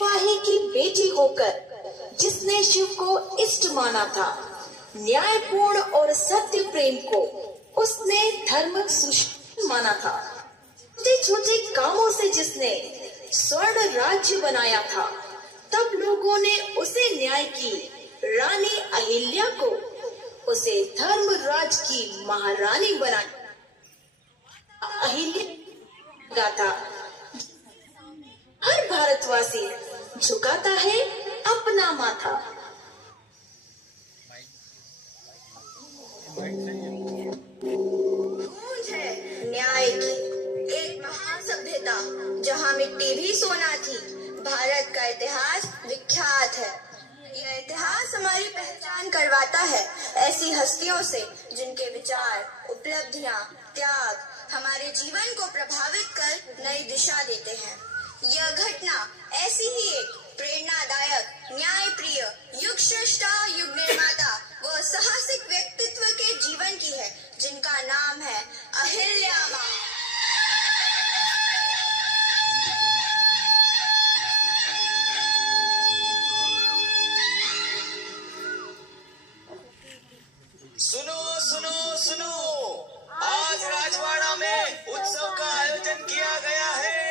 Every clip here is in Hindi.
वाही की बेटी होकर जिसने शिव को इष्ट माना था, न्यायपूर्ण और सत्य प्रेम को उसने धर्म सृष्टि माना था। छोटे छोटे कामों से जिसने स्वर्ण राज्य बनाया था, तब लोगों ने उसे न्याय की रानी अहिल्या को उसे धर्मराज की महारानी बनाया। अहिल्या था, हर भारतवासी झुकाता है अपना माथा। गूंज है न्याय की एक महान सभ्यता, जहाँ मिट्टी भी सोना थी। भारत का इतिहास विख्यात है। यह इतिहास हमारी पहचान करवाता है ऐसी हस्तियों से जिनके विचार, उपलब्धियां, त्याग हमारे जीवन को प्रभावित कर नई दिशा देते हैं। यह घटना ऐसी ही एक प्रेरणादायक, न्यायप्रिय, युग सृष्टा, युग निर्माता व साहसिक व्यक्तित्व के जीवन की है, जिनका नाम है अहिल्या मां। सुनो सुनो सुनो, आज राजवाड़ा में उत्सव का आयोजन किया गया है।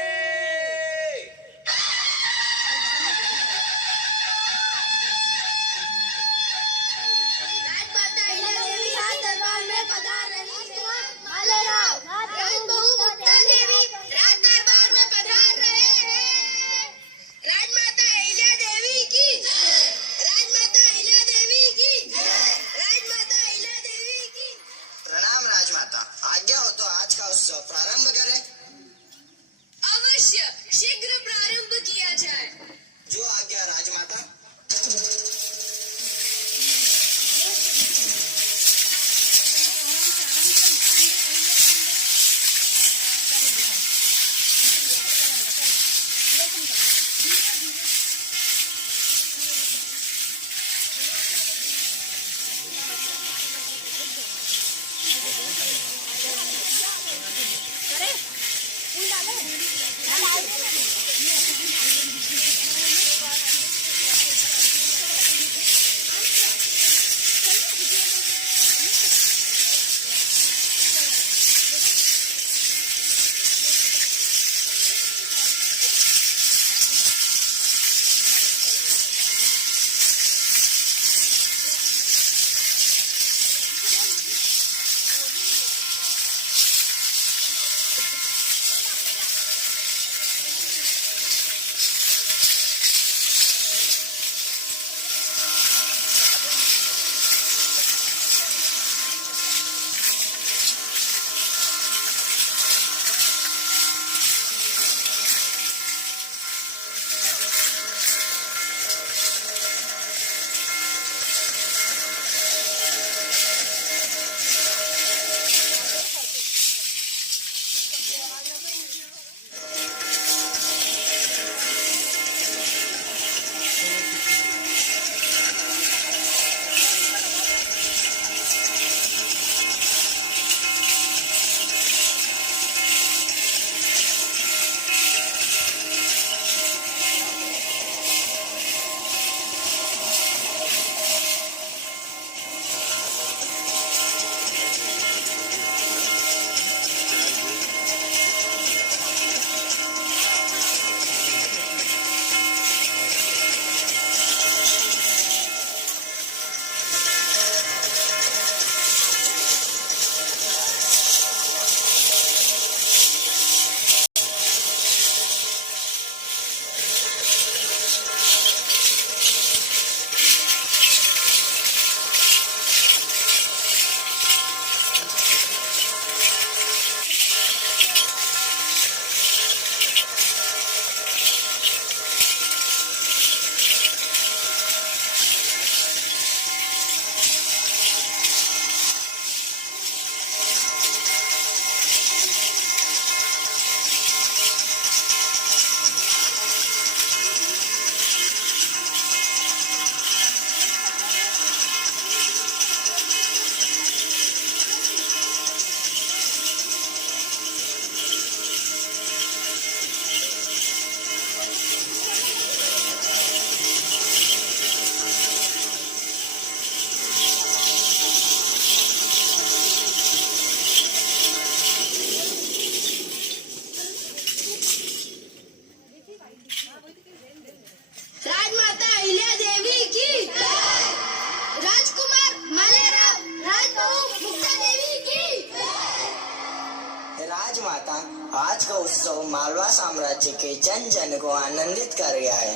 उत्सव मालवा साम्राज्य के जन जन को आनंदित कर गया है।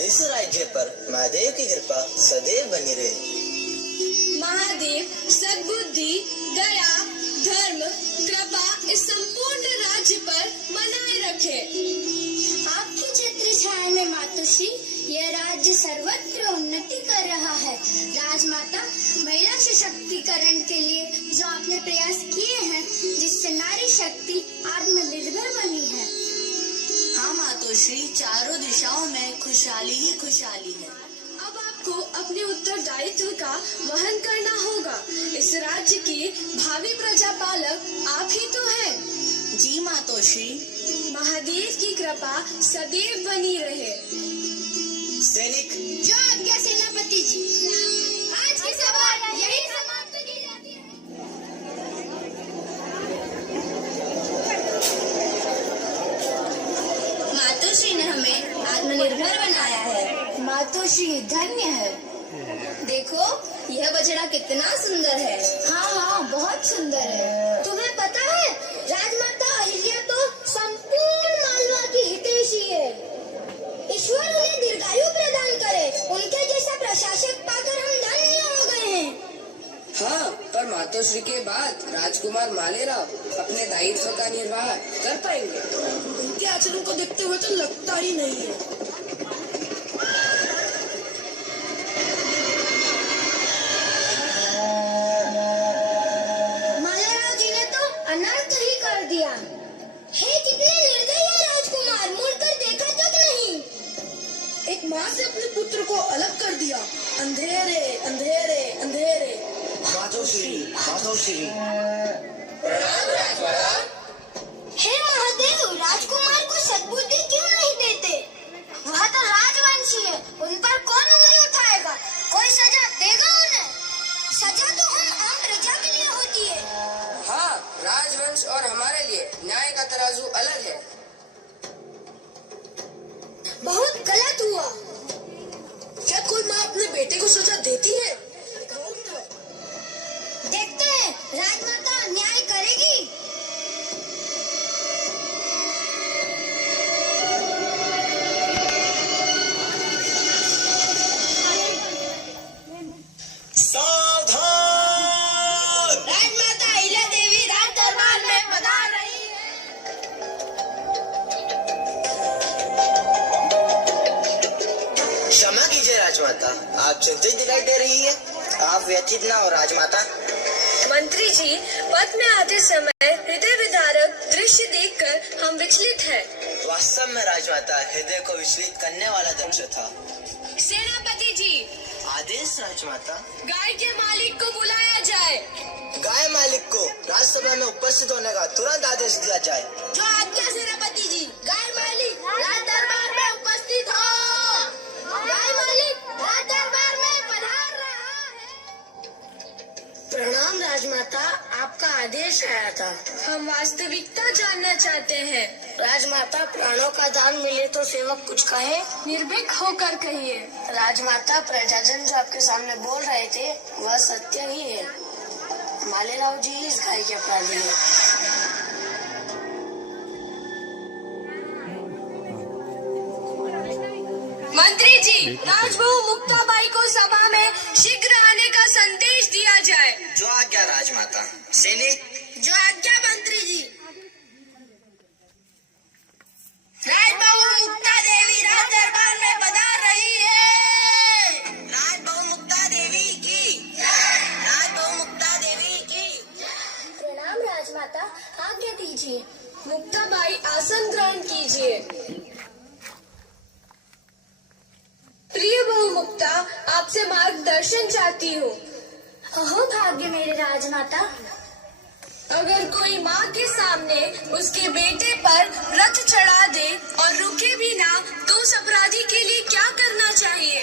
इस राज्य पर महादेव की कृपा सदैव बनी रहे। महादेव सद्बुद्धि, दया, धर्म, कृपा इस संपूर्ण राज्य पर बनाए रखे। आपकी छत्र छाया में मातोश्री यह राज्य सर्वत्र उन्नति कर रहा है। राजमाता, महिला सशक्तिकरण के लिए जो आपने प्रयास किए हैं, जिससे नारी शक्ति आत्मनिर्भर बनी है। हाँ मातोश्री, चारों दिशाओं में खुशहाली ही खुशहाली है। अब आपको अपने उत्तरदायित्व का वहन करना होगा। इस राज्य के भावी प्रजापालक आप ही तो हैं। जी मातोश्री। महादेव की कृपा सदैव बनी रहे। सैनिक, जो आज्ञा सेनापति जी। आज की सभा यही समाप्त की जाती है। मातोश्री ने हमें आत्मनिर्भर बनाया है। मातोश्री धन्य है। देखो यह बछड़ा कितना सुंदर है। हाँ, बहुत सुंदर है। तुम्हें पता है राजमाता अहिल्या तो संपूर्ण मालवा की हितैषी है। ईश्वर उन्हें दीर्घायु प्रदान करे। उनके जैसा प्रशासक पाकर हम धन्य हो गए हैं। हाँ, पर मातोश्री के बाद राजकुमार मालेराव अपने दायित्व का निर्वाह कर पाएंगे? उनके आचरण को देखते हुए तो लगता ही नहीं है। मालेराव जी ने तो अनर्थ ही कर दिया। हे कितने निर्दयी है राजकुमार, मुड़कर देखा तक नहीं। एक माँ से अपने पुत्र को अलग कर दिया। अंधेरे अंधेरे अंधेरे। मातोश्री, मातोश्री। हे महादेव, राजकुमार को सद्बुद्धि क्यों नहीं देते? वह तो राजवंशी है, उन पर कौन उंगली उठाएगा? कोई सजा देगा उन्हें? सजा तो हम आम प्रजा के लिए होती है। हाँ, राजवंश और हमारे लिए न्याय का तराजू अलग है। बहुत गलत हुआ। क्या कोई माँ अपने बेटे को सजा देती है? देखते हैं राजमाता न्याय करेगी। सावधान! राजमाता अहिल्या देवी राज दरबार में पधार रही है। क्षमा कीजिए राजमाता, आप चिंतित दिखाई दे रही है। आप व्यथित ना हो राजमाता। मंत्री जी, पथ में आते समय हृदय विदारक दृश्य देखकर हम विचलित हैं। वास्तव में राजमाता, हृदय को विचलित करने वाला दृश्य था। सेनापति जी, आदेश राजमाता। गाय के मालिक को बुलाया जाए। गाय मालिक को राजसभा में उपस्थित होने का तुरंत आदेश दिया जाए। जो आज्ञा सेनापति जी। गाय मालिक राज दरबार में उपस्थित हो। गाय मालिक राज दरबार में पधार रहा है। प्रणाम राजमाता, आपका आदेश आया था। हम वास्तविकता जानना चाहते हैं। राजमाता, प्राणों का दान मिले तो सेवक कुछ कहे? निर्भीक होकर कहिए। राजमाता, प्रजाजन जो आपके सामने बोल रहे थे वह सत्य ही है। मालेराव जी इस गाय के अपराधी है। मंत्री जी, राजबहू मुक्ताबाई को सभा में शीघ्र आने का संदेश दिया जाए। जो आज्ञा राजमाता। सैनिक, जो आज्ञा मंत्री जी। राजबहू मुक्ता देवी राज दरबार में पधार रही है। राजबहू मुक्ता देवी की। राजबहू मुक्ता देवी की। प्रणाम राजमाता, आज्ञा दीजिए। मुक्ताबाई, आसन ग्रहण कीजिए। प्रिय बहु मुक्ता, आपसे मार्गदर्शन चाहती हूँ। अहो भाग्य मेरे राजमाता। अगर कोई माँ के सामने उसके बेटे पर रथ चढ़ा दे और रुके भी ना, तो उस अपराधी के लिए क्या करना चाहिए?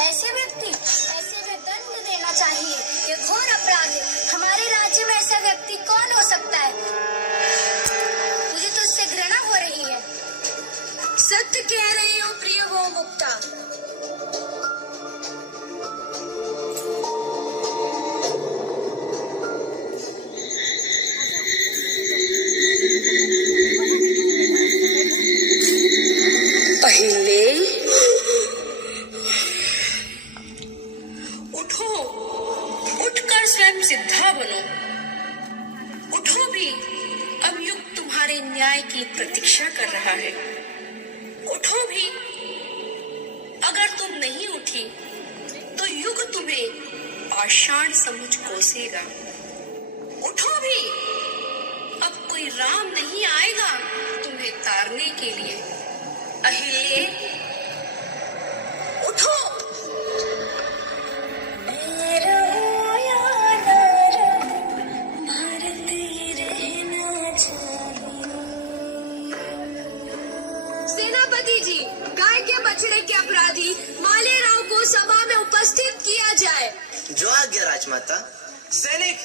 ऐसे में दंड देना चाहिए। ये घोर अपराध है। हमारे राज्य में ऐसा व्यक्ति कौन हो सकता है? मुझे तो उससे घृणा हो रही है। सत्य कह रही हो प्रिय बहु मुक्ता। अहिल्ये, उठो, उठकर स्वयं सिद्धा बनो। उठो भी, अब युग तुम्हारे न्याय की प्रतीक्षा कर रहा है। उठो भी, अगर तुम नहीं उठी तो युग तुम्हें पाषाण समझ कोसेगा। उठो भी, अब कोई राम नहीं आएगा तुम्हें तारने के लिए। अहिल्ये, उठो। सेनापति जी, गाय के बछड़े के अपराधी मालेराव को सभा में उपस्थित किया जाए। जो आज्ञा राजमाता। सैनिक,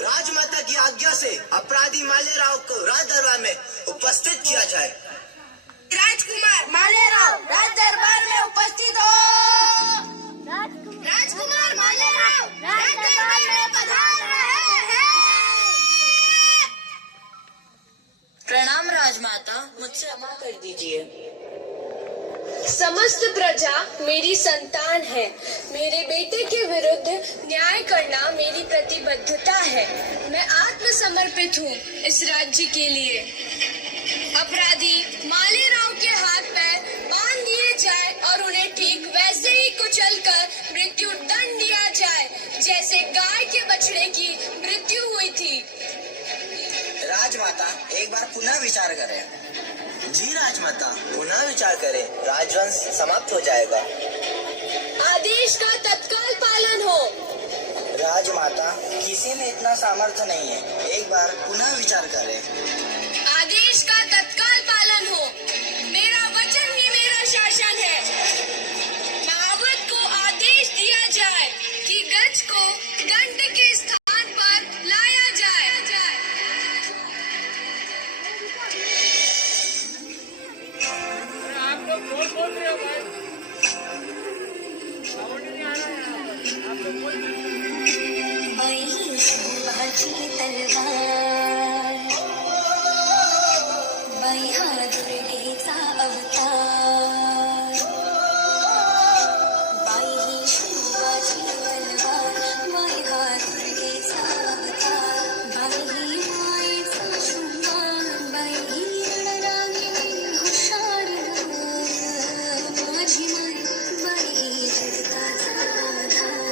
राजमाता की आज्ञा से अपराधी मालेराव को राज दरबार में उपस्थित किया जाए। राजकुमार मालेराव राज दरबार में उपस्थित हो। राजकुमार मालेराव राज दरबार में पधार रहे हैं। प्रणाम राजमाता, मुझसे क्षमा कर दीजिए। समस्त प्रजा मेरी संतान है। मेरे बेटे के विरुद्ध न्याय करना मेरी प्रतिबद्धता है। मैं आत्मसमर्पित हूँ इस राज्य के लिए। अपराधी मालेराव के हाथ पैर बांध दिए जाए और उन्हें ठीक वैसे ही कुचलकर मृत्यु दंड दिया जाए जैसे गाय के बछड़े की मृत्यु हुई थी। राजमाता, एक बार पुनः विचार करें। जी राजमाता, पुनः विचार करें, राजवंश समाप्त हो जाएगा। आदेश का तत्काल पालन हो। राजमाता, किसी में इतना सामर्थ्य नहीं है, एक बार पुनः विचार करें। आदेश का तत्काल पालन हो। मेरा वचन ही मेरा शासन है। महावत को आदेश दिया जाए कि गज को दंड के स्थान पर लाया जाए। वही शिवाजी तलवार, वही दुर्गेचा अवतार, वही शिवाजी तलवार, वही दुर्गेचा अवतार, वही मायेचा शृंगार, वही रणरागिणी हुशार, माझी माय वही जगताचा आधार।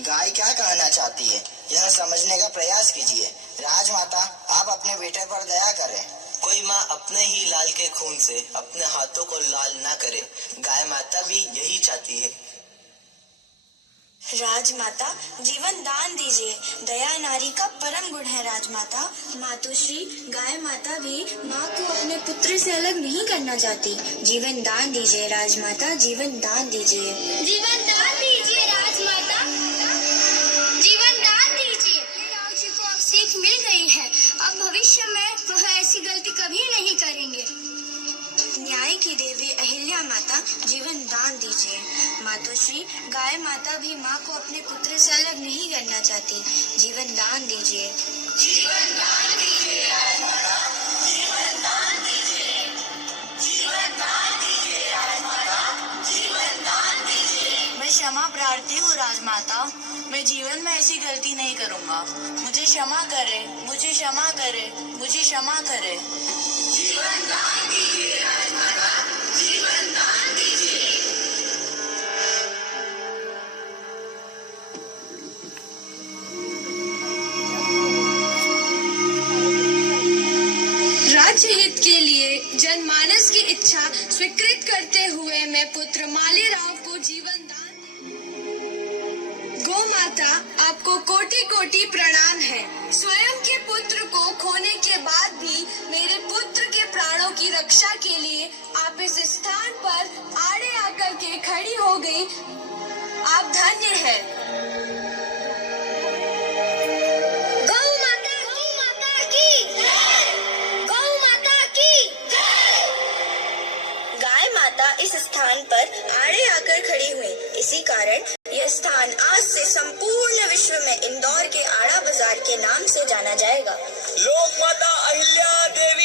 गाय क्या कहना चाहती है, यह समझने का प्रयास कीजिए। राजमाता, आप अपने बेटे पर दया करें। कोई माँ अपने ही लाल के खून से अपने हाथों को लाल ना करे। गाय माता भी यही चाहती है। राजमाता, जीवन दान दीजिए। दया नारी का परम गुण है। राजमाता, मातोश्री, गाय माता भी माँ को अपने पुत्र से अलग नहीं करना चाहती। जीवन दान दीजिए राजमाता, जीवन दान दीजिए। जीवन दान दीजिए राजमाता, जीवन दान दीजिए। राव जी को अब सीख मिल गई है। अब भविष्य में वह ऐसी गलती कभी नहीं करेंगे। न्याय की देवी अहिल्या माता जीवन दान दीजिए। मातोश्री, गाय माता भी माँ को अपने पुत्र से अलग नहीं करना चाहती, जीवन दान दीजिए। जीवन दान दीजिए राजमाता, जीवन दान दीजिए, जीवन दान दीजिए राजमाता, जीवन दान दीजिए। मैं क्षमा प्रार्थी हूँ राजमाता, मैं जीवन में ऐसी गलती नहीं करूँगा। मुझे क्षमा करे, मुझे क्षमा करे, मुझे क्षमा करे। जीवन दान दीजिए राजमाता, जीवन दान दीजिए। राज्य हित के लिए जनमानस की इच्छा स्वीकृत करते हुए मैं पुत्र मालेराव को जीवन दान। गौ माता, आपको कोटि कोटि प्रणाम है। स्वयं के पुत्र को खोने के बाद भी मेरे पुत्र के प्राणों की रक्षा के लिए आप इस स्थान पर आड़े आकर के खड़ी हो गई, आप धन्य हैं। गाय माता इस स्थान पर आड़े आकर खड़ी हुई, इसी कारण यह स्थान आज से संपूर्ण विश्व में इंदौर के आड़ा बाजार के नाम से जाना जाएगा। लोक माता अहिल्या देवी